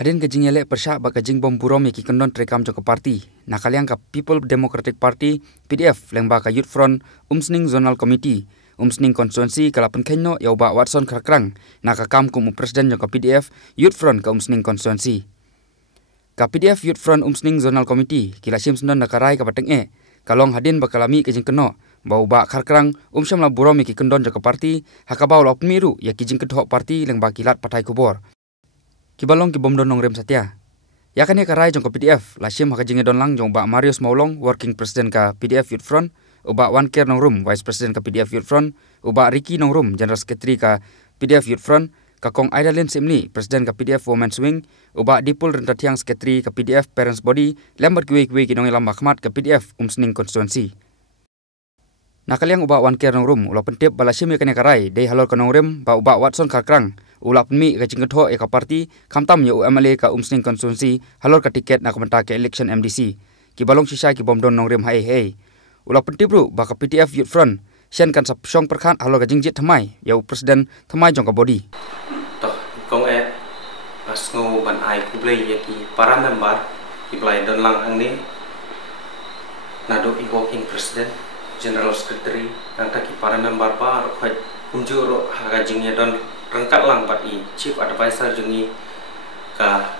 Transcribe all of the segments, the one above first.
Hadin kajing yelek persyak bak kajing bom burom yaki kendon terekam jangka parti. Nakaliang ka People Democratic Party, PDF, lengba ka Youth Front, Umsning Zonal Committee, Umsning Konstituensi kalapan kenyo yau bak Watson Krakrang, nakakam kumu Presiden jangka PDF, Youth Front ka Umsning Konstituensi. Ka PDF Youth Front Umsning Zonal Committee, kilasim sendan nakarai ka pateng kalong hadin bakalami kajing keno, bau bak Krakrang, umsyam la burom yaki kendon jangka parti, hakabau la pemiru yaki jing kedhok parti lengba kilat patai kubor. Kibalong kibom donong rem satya. Yakan karai jong ka PDF, lasim hakajing don lang jong ba Marius Maulong, Working President ka PDF Youth Front, uba Wan Ker nong rum, Vice President ka PDF Youth Front, uba Ricky nong rum, General Secretary ka PDF Youth Front, kakong Aidalin Simli, President ka PDF Women's Wing, uba Dipul Rentatiang Secretary ka PDF Parents Body, lembat kiwe-kiwe kinong ilang mahkamat ka PDF Umsning Konstituensi. Nakaliang uba Wan Ker nong rum, ulah pentip balasim yakan karai, day halor ka nong rum, ba uba Watson Krakrang, ulap mi ka jingketho ka parti kamtam yo MLA ka Umsning Konstituensi halor ka tiket nak menta ke election MDC kibalong sisa ki bomdon nong rem hai ulap pentibru ba ka PDF Youth Front sian kan sap syong perkhan halor ka jingjit thamai yo Presiden thamai jong ka body toh kong asngo ban ai kublai yaki para member ki blai don lang angni nado i Working President General Secretary nanta ki para member ba khoi kunjuro haga jingnya don rengkat lang bat i Chief Advisor jungi ka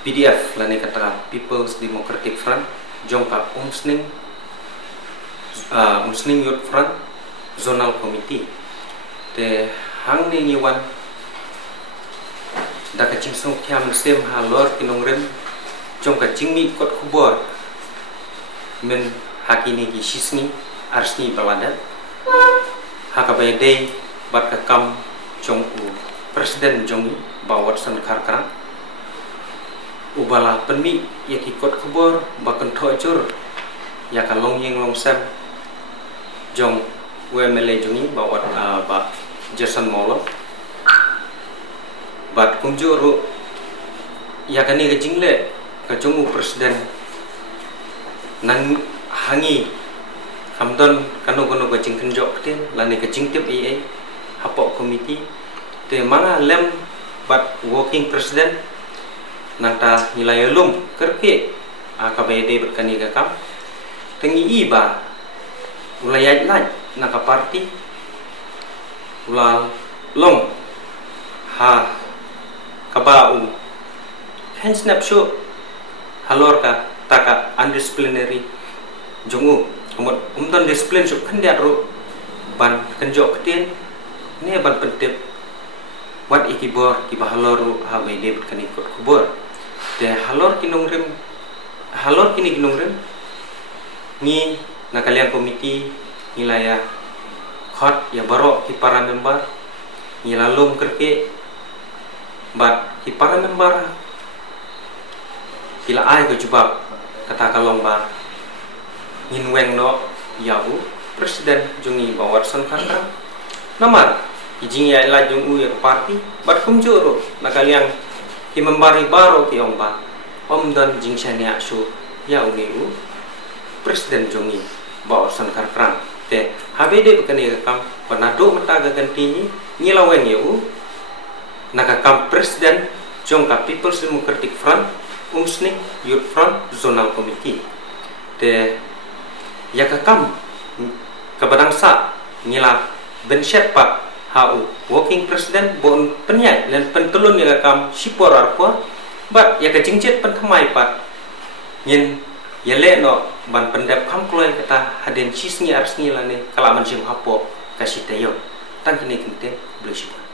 PDF lani kata People's Democratic Front jong ka Umsning Youth Front Zonal Committee te hang ni ngiwan da ka chim song khiam sem halor kinong rem jong ka jingmi kot khubor men hakini ki shisni arsni balada hakabai day bat kam jong Presiden jong ba Watson Krakrang ubala penmi yaki kot kubor ba kentho jur ya kan long ying long sam jong UMLA jongi ba Jason Molo bat kunjuru ya kan ni jingle ka jong Presiden nan hangi kamdon kanu ka jing kenjok tin lani ka jing tip hapok komiti te manga lem bat Working President nanta nilai lum kerke akabede berkani kakam tengi iba ulayat laj naka parti ulal long ha kabau hand snapshot halor ka taka undisciplinary jongu umdan discipline su khandiat ro ban kenjok ketin ni ban pentip wat ikibor ki bahalor ha mede berkani kot kubor te halor kinong rem ni nakaliang komiti nilaya khot ya barok ki para member nilalum kerke bat ki para member kila ai ko jubab kata kalong ba hinweng no yau Presiden jungi ba Watson Krakrang namar kijing ya la jung u ya parti bat kumjuro nakaliang ki membari baro ki omba dan jing shania su ya uni u Presiden jungi ba Watson Krakrang te habede bekani kam panado mentaga ganti ni lawen yu nakakam Presiden jong ka People's Democratic Front Umsning Youth Front Zonal Committee te yakakam kabadangsa ngila bensyat pak hau Working President bon penyai dan pentulun yakakam sipor arpo bat yakajingjet penthamai pak nyen yele no ban pendap kam kloy kata haden cisni arsni lane kalaman sim hapo kasitayo tan kini kente blesipa